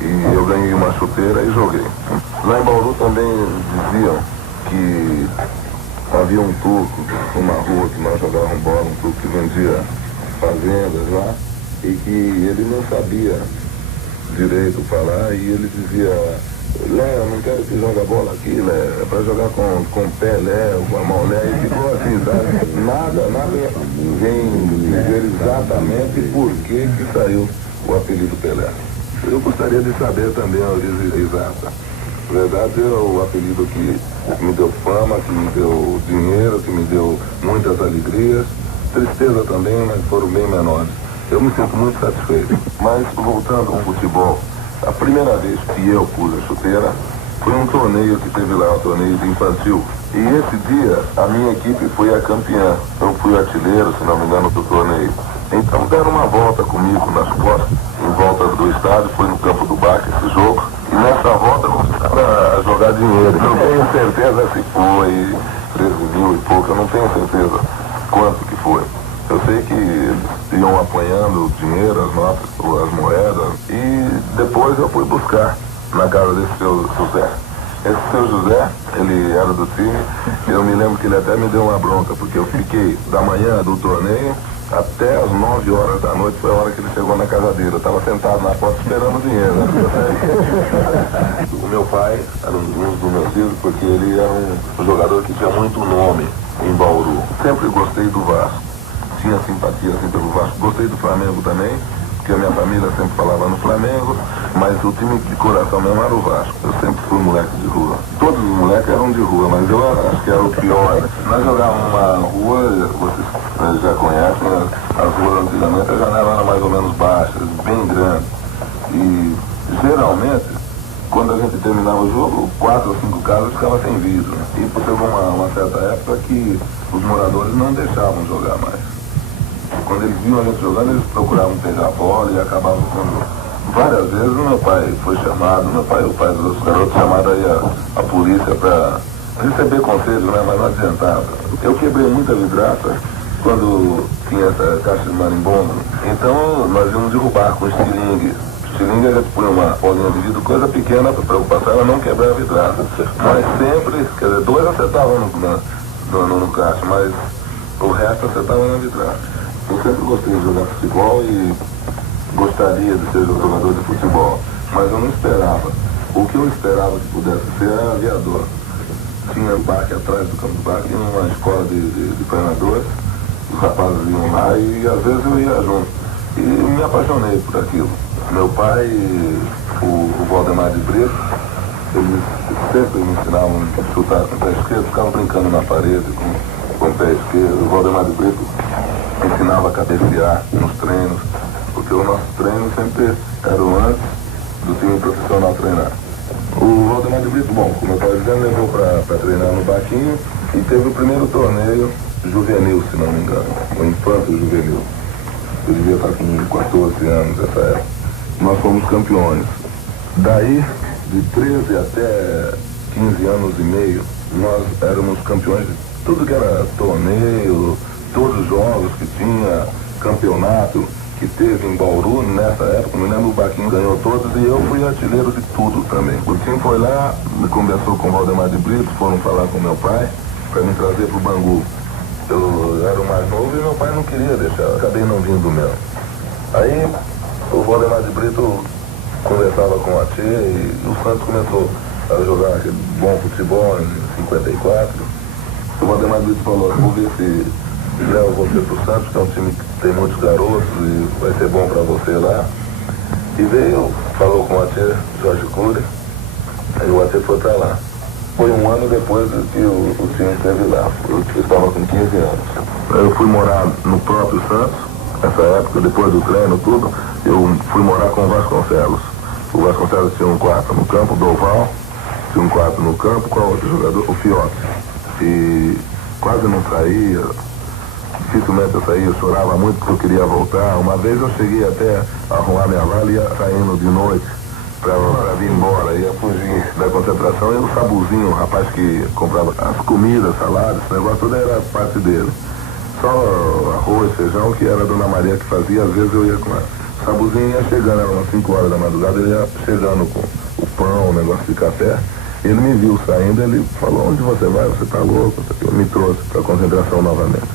e eu ganhei uma chuteira e joguei. Lá em Bauru também diziam que havia um turco, uma rua que nós jogávamos bola, um turco que vendia fazendas lá, e que ele não sabia direito falar, e ele dizia: Léo, não quero que jogue a bola aqui, Léo, é pra jogar com o pé, Léo, com a mão, Léo, e ficou assim, sabe? Nada vem dizer exatamente por que saiu o apelido Pelé. Eu gostaria de saber também a origem exata. Na verdade, é o apelido que me deu fama, que me deu dinheiro, que me deu muitas alegrias, tristeza também, mas foram bem menores. Eu me sinto muito satisfeito. Mas, voltando ao futebol, a primeira vez que eu pus a chuteira foi um torneio que teve lá, um torneio de infantil. E esse dia, a minha equipe foi a campeã. Eu fui o artilheiro, se não me engano, do torneio. Então deram uma volta comigo nas costas, em volta do estádio, foi no campo do Baque esse jogo. E nessa volta começaram a jogar dinheiro. Eu não tenho certeza se foi 13 mil e pouco, eu não tenho certeza quanto que foi. Eu sei que eles iam apanhando o dinheiro, as notas, as moedas, e depois eu fui buscar na casa desse seu José. Esse seu José, ele era do time, eu me lembro que ele até me deu uma bronca, porque eu fiquei da manhã do torneio até as 9 horas da noite, foi a hora que ele chegou na casa dele. Eu estava sentado na porta esperando o dinheiro, né? O meu pai era um dos meus filhos, porque ele era um jogador que tinha muito nome em Bauru. Sempre gostei do Vasco, tinha simpatia assim pelo Vasco. Gostei do Flamengo também, porque a minha família sempre falava no Flamengo, mas o time de coração mesmo era o Vasco. Eu sempre fui moleque de rua. Todos os moleques eram de rua, mas eu acho que era o pior. Nós jogávamos uma rua, vocês já conhecem, né? As ruas antigamente, a janela era mais ou menos baixa, bem grande. E geralmente, quando a gente terminava o jogo, 4 ou 5 casas ficavam sem vidro. E teve uma certa época que os moradores não deixavam jogar mais. Quando eles viam a gente jogando, eles procuravam pegar a bola e acabavam com o jogo. Várias vezes meu pai foi chamado, o pai dos garotos chamaram aí a polícia para receber conselho, né? Mas não adiantava. Eu quebrei muita vidraça quando tinha essa caixa de marimbondo. Então nós íamos derrubar com estilingue. Estilingue a gente põe uma bolinha de vidro, coisa pequena, para preocupação era não quebrar a vidraça. Mas sempre, quer dizer, 2 acertavam no caixa, mas o resto acertava na vidraça. Eu sempre gostei de jogar futebol e gostaria de ser jogador de futebol, mas eu não esperava. O que eu esperava que pudesse ser era aviador. Tinha um parque atrás do campo do parque, uma escola de treinadores, os rapazes iam lá e às vezes eu ia junto. E me apaixonei por aquilo. Meu pai, o Valdemar de Brito, eles sempre me ensinavam a chutar com o pé esquerdo, ficavam brincando na parede com o pé esquerdo. O Valdemar de Brito ensinava a cabecear nos treinos, porque o nosso treino sempre era antes do time profissional treinar. O Valdemar de Brito, bom, como eu estava dizendo, levou para treinar no Baquinho e teve o primeiro torneio juvenil, se não me engano, o infanto juvenil. Eu devia estar com 14 anos nessa época. Nós fomos campeões. Daí, de 13 até 15 anos e meio, nós éramos campeões de tudo que era torneio, todos os jogos que tinha, campeonato que teve em Bauru nessa época. Me lembro, o Baquinho ganhou todos e eu fui artilheiro de tudo também. O time foi lá, conversou com o Valdemar de Brito, foram falar com meu pai para me trazer para o Bangu. Eu era o mais novo e meu pai não queria deixar, eu acabei não vindo mesmo. Aí o Valdemar de Brito conversava com a tia e o Santos começou a jogar aquele bom futebol em 54. O Valdemar de Brito falou: vou ver se levo você pro Santos, que é um time que tem muitos garotos e vai ser bom para você lá. E veio, falou com a tia Jorge Cury, aí o AT foi para lá. Foi um ano depois que o time esteve lá. Eu estava com 15 anos. Eu fui morar no próprio Santos, nessa época, depois do treino, tudo. Eu fui morar com o Vasconcelos. O Vasconcelos tinha um quarto no campo, o Doval tinha um quarto no campo, qual outro jogador? O Fiote. E quase não saía, dificilmente eu saía, eu chorava muito porque eu queria voltar. Uma vez eu cheguei até a arrumar minha mala e ia saindo de noite para vir embora, ia fugir da concentração. E o Sabuzinho, o rapaz que comprava as comidas, salários, esse negócio tudo era parte dele. Só arroz, feijão, que era a Dona Maria que fazia, às vezes eu ia com ela. Sabuzinho ia chegando, era umas 5 horas da madrugada, ele ia chegando com o pão, o negócio de café. Ele me viu saindo, ele falou: onde você vai? Você tá louco? Me trouxe para concentração novamente.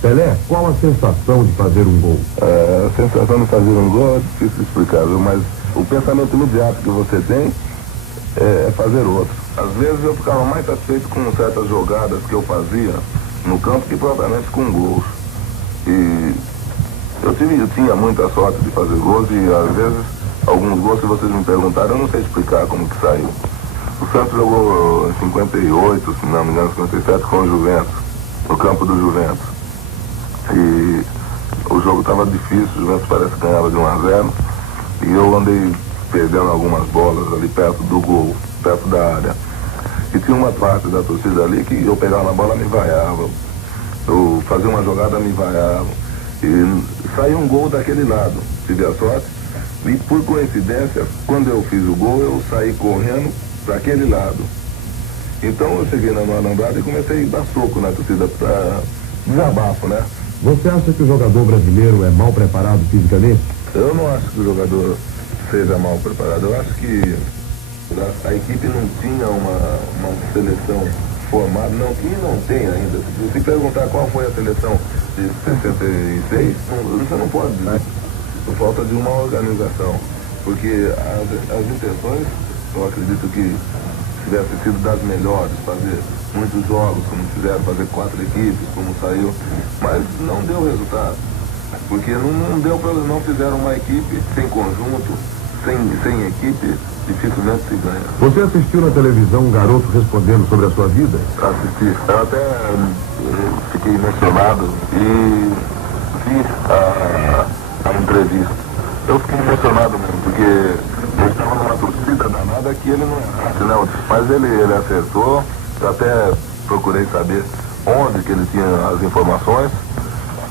Pelé, qual a sensação de fazer um gol? A sensação de fazer um gol é difícil de explicar, viu? Mas o pensamento imediato que você tem é fazer outro. Às vezes eu ficava mais satisfeito com certas jogadas que eu fazia no campo que propriamente com gols. E eu tinha muita sorte de fazer gols e às vezes alguns gols, se vocês me perguntarem, eu não sei explicar como que saiu. O Santos jogou em 58, se não me engano, 57 com o Juventus, no campo do Juventus. E o jogo estava difícil, o Juventus parece que ganhava de 1-0. E eu andei perdendo algumas bolas ali perto do gol, perto da área. E tinha uma parte da torcida ali que eu pegava na bola, me vaiava. Eu fazia uma jogada, me vaiava. E saiu um gol daquele lado, tive a sorte. E por coincidência, quando eu fiz o gol, eu saí correndo para aquele lado. Então eu cheguei na alambrada e comecei a dar soco na torcida para desabafo, né? Você acha que o jogador brasileiro é mal preparado fisicamente? Eu não acho que o jogador seja mal preparado. Eu acho que a equipe não tinha uma seleção formada, não, que não tem ainda. Se perguntar qual foi a seleção de 66, você não pode dizer. Por falta de uma organização. Porque as intenções, eu acredito que tivesse sido das melhores, fazer muitos jogos, como fizeram, fazer 4 equipes, como saiu, mas não deu resultado. Porque não fizeram uma equipe sem conjunto, sem equipe, dificilmente se ganha. Você assistiu na televisão um garoto respondendo sobre a sua vida? Assisti. Eu até fiquei emocionado e vi a entrevista. Eu fiquei emocionado mesmo, porque ele estava numa torcida danada que ele não errasse, né? Mas ele acertou. Eu até procurei saber onde que ele tinha as informações,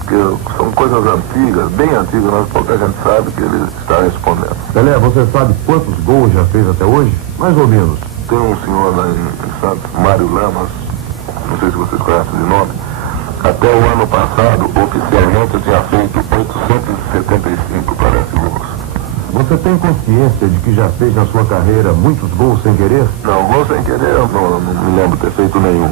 que são coisas antigas, bem antigas, mas pouca gente sabe que ele está respondendo. Pelé, você sabe quantos gols já fez até hoje? Mais ou menos. Tem um senhor lá em Santos, Mário Lamas, não sei se vocês conhecem de nome. Até o ano passado, oficialmente, eu tinha feito 875, parece, gols. Você tem consciência de que já fez na sua carreira muitos gols sem querer? Não, gol sem querer eu não me lembro de ter feito nenhum.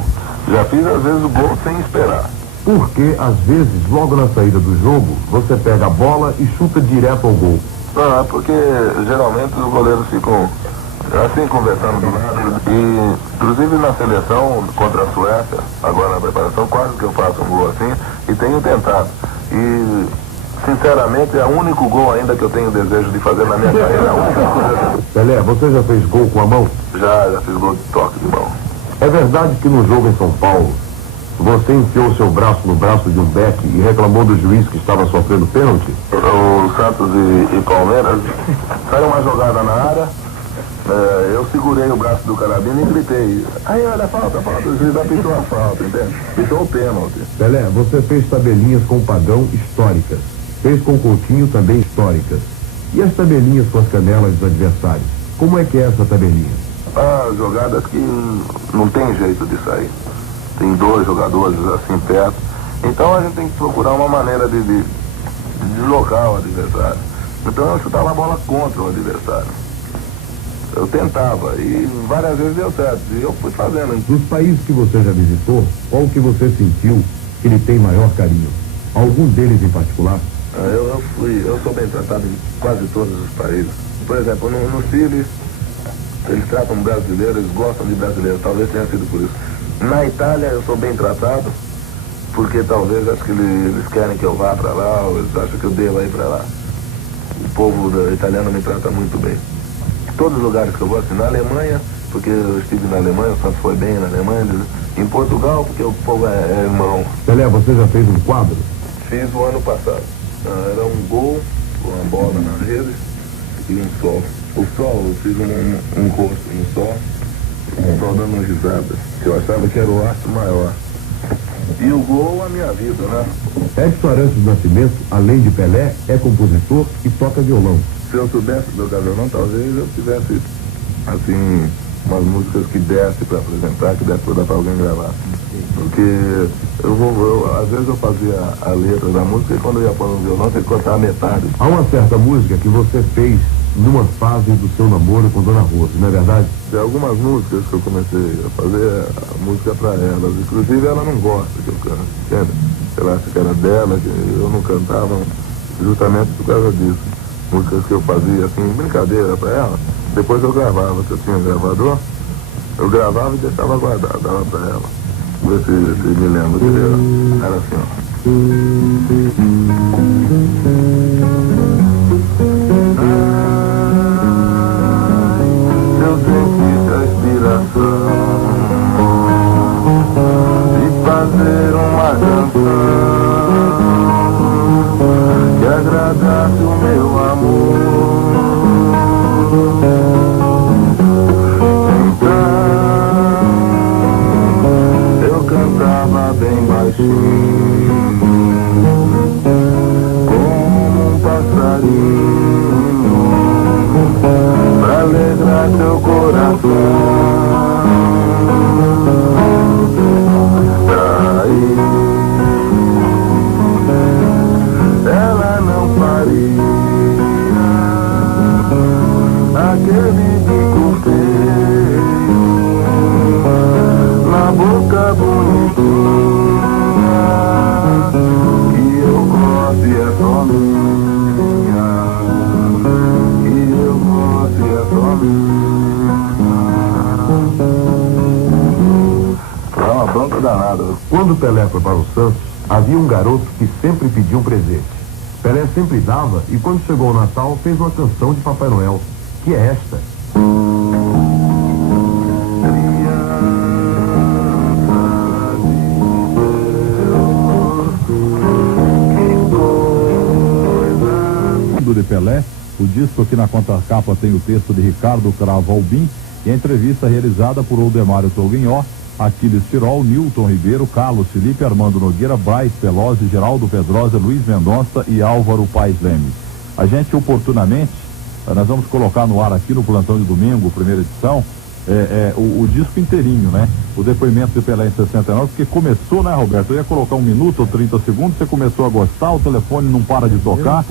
Já fiz, às vezes, o gol sem esperar. Porque, às vezes, logo na saída do jogo, você pega a bola e chuta direto ao gol. Não, é porque geralmente os goleiros ficam assim conversando do lado. E, inclusive na seleção contra a Suécia, agora na preparação, quase que eu faço um gol assim e tenho tentado. E, sinceramente, é o único gol ainda que eu tenho desejo de fazer na minha carreira. Pelé, você já fez gol com a mão? Já fiz gol de toque de mão. É verdade que no jogo em São Paulo, você enfiou seu braço no braço de um back e reclamou do juiz que estava sofrendo pênalti? O Santos e Palmeiras, saiu uma jogada na área, eu segurei o braço do carabina e gritei: aí olha, falta, o juiz apitou a falta, entende? Apitou o pênalti. Pelé, você fez tabelinhas com o Pagão históricas, fez com o Coutinho também históricas. E as tabelinhas com as canelas dos adversários? Como é que é essa tabelinha? Jogadas que não tem jeito de sair. Tem 2 jogadores assim perto. Então a gente tem que procurar uma maneira de deslocar o adversário. Então eu chutava a bola contra o adversário. Eu tentava e várias vezes deu certo. E eu fui fazendo. Dos países que você já visitou, qual que você sentiu que ele tem maior carinho? Algum deles em particular? Eu sou bem tratado em quase todos os países. Por exemplo, no Chile, eles tratam brasileiros, eles gostam de brasileiros, talvez tenha sido por isso. Na Itália eu sou bem tratado, porque talvez acho que eles querem que eu vá para lá, ou eles acham que eu devo ir para lá. O povo italiano me trata muito bem. Todos os lugares que eu vou, assim, na Alemanha, porque eu estive na Alemanha, o Santos foi bem na Alemanha, em Portugal, porque o povo é irmão. Pelé, você já fez um quadro? Fiz o ano passado. Era um gol, uma bola na rede e um sol. O sol, eu fiz um rosto no sol, só dando risada, que eu achava que era o astro maior. E o gol, a minha vida, né? Edson Arantes do Nascimento, além de Pelé, é compositor e toca violão. Se eu soubesse tocar violão, talvez eu tivesse, assim, umas músicas que desse para apresentar, que desse para dar para alguém gravar. Porque às vezes eu fazia a letra da música e quando eu ia pôr no violão, você cortava metade. Há uma certa música que você fez numa fase do seu namoro com Dona Rosa, não é verdade? Tem algumas músicas que eu comecei a fazer a música para elas. Inclusive ela não gosta que eu cante, entende? Ela acha que era dela, que eu não cantava justamente por causa disso. Músicas que eu fazia assim, brincadeira para ela. Depois eu gravava, que eu tinha um gravador, eu gravava e deixava guardado, dava para ela. Ver se me lembra que era assim, ó. Eu senti a inspiração de fazer uma canção que agradasse o meu amor. Bem baixinho, como um passarinho, pra alegrar teu coração. Daí ela não faria aquele bico feio na boca bonitinha. Danada. Quando Pelé foi para o Santos, havia um garoto que sempre pedia um presente. Pelé sempre dava e quando chegou o Natal fez uma canção de Papai Noel, que é esta. De Pelé, o disco aqui na contracapa tem o texto de Ricardo Cravo Albim e a entrevista realizada por Oldemário Toguinhó, Aquiles Tirol, Nilton Ribeiro, Carlos Felipe, Armando Nogueira, Braz Pelosi, Geraldo Pedrosa, Luiz Mendonça e Álvaro Paes Leme. A gente oportunamente, nós vamos colocar no ar aqui no Plantão de Domingo, primeira edição, o disco inteirinho, né? O depoimento de Pelé em 69, porque começou, né, Roberto? Eu ia colocar 1 minuto ou 30 segundos, você começou a gostar, o telefone não para de tocar,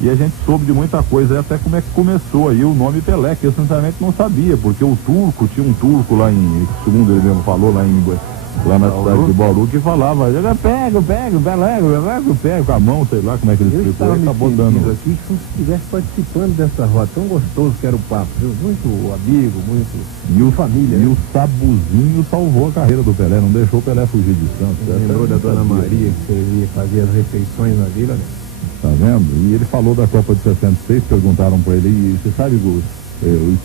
e a gente soube de muita coisa, até como é que começou aí o nome Pelé, que eu sinceramente não sabia, porque o turco, tinha um turco lá em, segundo ele mesmo falou, lá na cidade de Bauru, que falava, pego, Pelé, pego com a mão, sei lá como é que ele explicou, ele acabou dando. Aqui que se estivesse participando dessa roda, tão gostoso que era o papo, viu? Muito amigo, muito família. E o Sabuzinho salvou a carreira do Pelé, não deixou o Pelé fugir de Santos. Lembrou da Dona Maria, que servia, fazia as refeições na vila, né? Tá vendo? E ele falou da Copa de 66, perguntaram pra ele, e você sabe o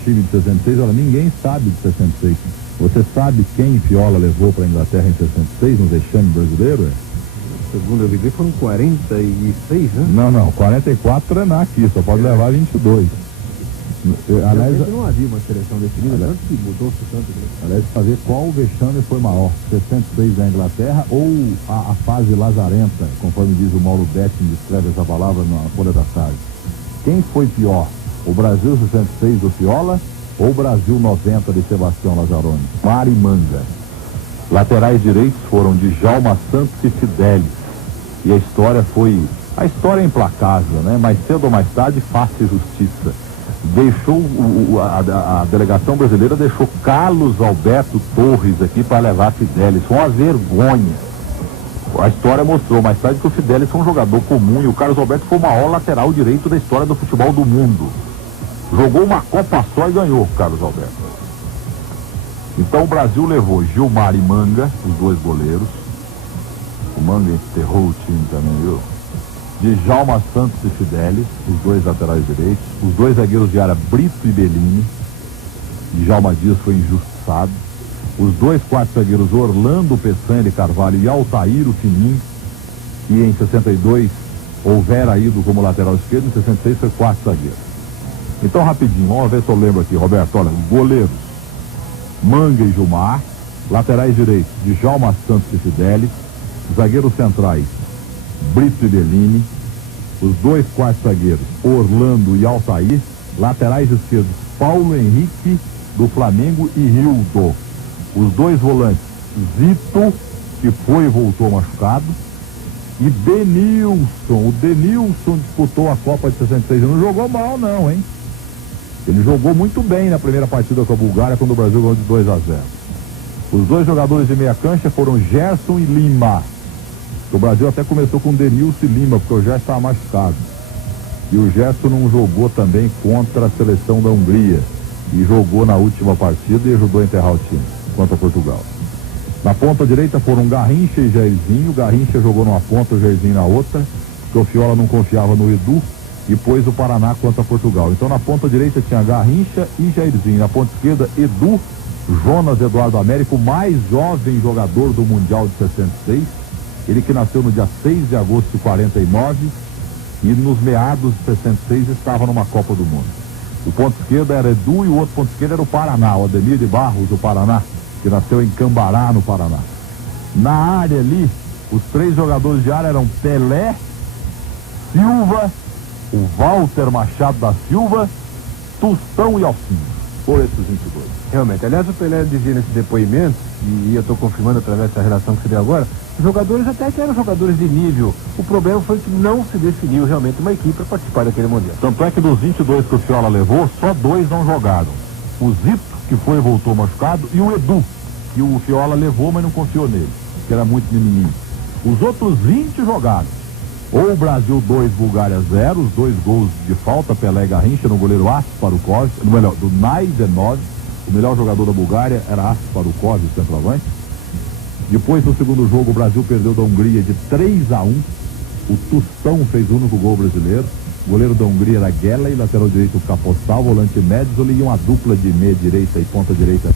time de 66? Olha, ninguém sabe de 66. Você sabe quem Viola levou para a Inglaterra em 66, no vexame brasileiro? Segundo eu vi, foram 46, né? Não, 44 treinar aqui, só pode levar 22. Aliás, não havia uma seleção definida, tanto que mudou-se tanto. Aliás, para ver qual vexame foi maior, 66 da Inglaterra ou a fase lazarenta, conforme diz o Mauro Betting, descreve essa palavra na Folha da Tarde. Quem foi pior? O Brasil 66 do Viola ou o Brasil 90 de Sebastião Lazzaroni? Mar e Manga. Laterais direitos foram de Djalma Santos e Fidelis. E a história é implacável, né? Mais cedo ou mais tarde, fácil justiça. Deixou a delegação brasileira deixou Carlos Alberto Torres aqui para levar Fidelis. Foi uma vergonha. A história mostrou mais tarde que o Fidelis foi um jogador comum e o Carlos Alberto foi o maior lateral direito da história do futebol do mundo. Jogou uma Copa só e ganhou, Carlos Alberto. Então o Brasil levou Gilmar e Manga, os dois goleiros. O Manga enterrou o time também, viu? Djalma Santos e Fidelis, os dois laterais direitos. Os dois zagueiros de área, Brito e Bellini. Djalma Dias foi injustiçado. Os dois quartos zagueiros, Orlando Peçanha de Carvalho e Altair o Fininho, que em 62 houvera ido como lateral esquerdo, em 66 foi quarto zagueiro. Então, rapidinho, vamos ver se eu lembro aqui, Roberto. Olha, goleiros, Manga e Gilmar. Laterais direitos, Djalma Santos e Fidelis. Zagueiros centrais, Brito e Bellini. Os dois quartos zagueiros, Orlando e Altair. Laterais esquerdos, Paulo Henrique, do Flamengo, e Rildo. Os dois volantes, Zito, que foi e voltou machucado, e Denilson. O Denilson disputou a Copa de 66, não jogou mal não, hein? Ele jogou muito bem na primeira partida com a Bulgária, quando o Brasil ganhou de 2-0. Os dois jogadores de meia cancha foram Gerson e Lima. O Brasil até começou com Denilson e Lima, porque o Gerson estava machucado. E o Gerson não jogou também contra a seleção da Hungria. E jogou na última partida e ajudou a enterrar o time, contra Portugal. Na ponta direita foram Garrincha e Jairzinho. Garrincha jogou numa ponta, o Jairzinho na outra, porque o Fiola não confiava no Edu, e pôs o Paraná contra Portugal. Então na ponta direita tinha Garrincha e Jairzinho. Na ponta esquerda, Edu, Jonas Eduardo Américo, o mais jovem jogador do Mundial de 66. Ele que nasceu no dia 6 de agosto de 49 e nos meados de 66 estava numa Copa do Mundo. O ponto esquerdo era Edu e o outro ponto esquerdo era o Paraná, o Ademir de Barros, do Paraná, que nasceu em Cambará, no Paraná. Na área ali, os três jogadores de área eram Pelé, Silva, o Walter Machado da Silva, Tostão e Alcinho. Por esses 22. Realmente, aliás, o Pelé dizia nesse depoimento, e eu estou confirmando através dessa relação que você deu agora, os jogadores até que eram jogadores de nível. O problema foi que não se definiu realmente uma equipe para participar daquele Mundial. Tanto é que dos 22 que o Fiola levou, só 2 não jogaram. O Zito, que foi e voltou machucado, e o Edu, que o Fiola levou, mas não confiou nele, que era muito menininho. Os outros 20 jogaram. Ou o Brasil 2, Bulgária 0, os 2 gols de falta, Pelé e Garrincha, no goleiro Asparukov, do Naidenov, o melhor jogador da Bulgária era Asparukov, o centroavante. Depois, no segundo jogo, o Brasil perdeu da Hungria de 3-1. O Tostão fez o único gol brasileiro. O goleiro da Hungria era Gelley, lateral direito Capostal, volante Medzoli, e uma dupla de meia direita e ponta direita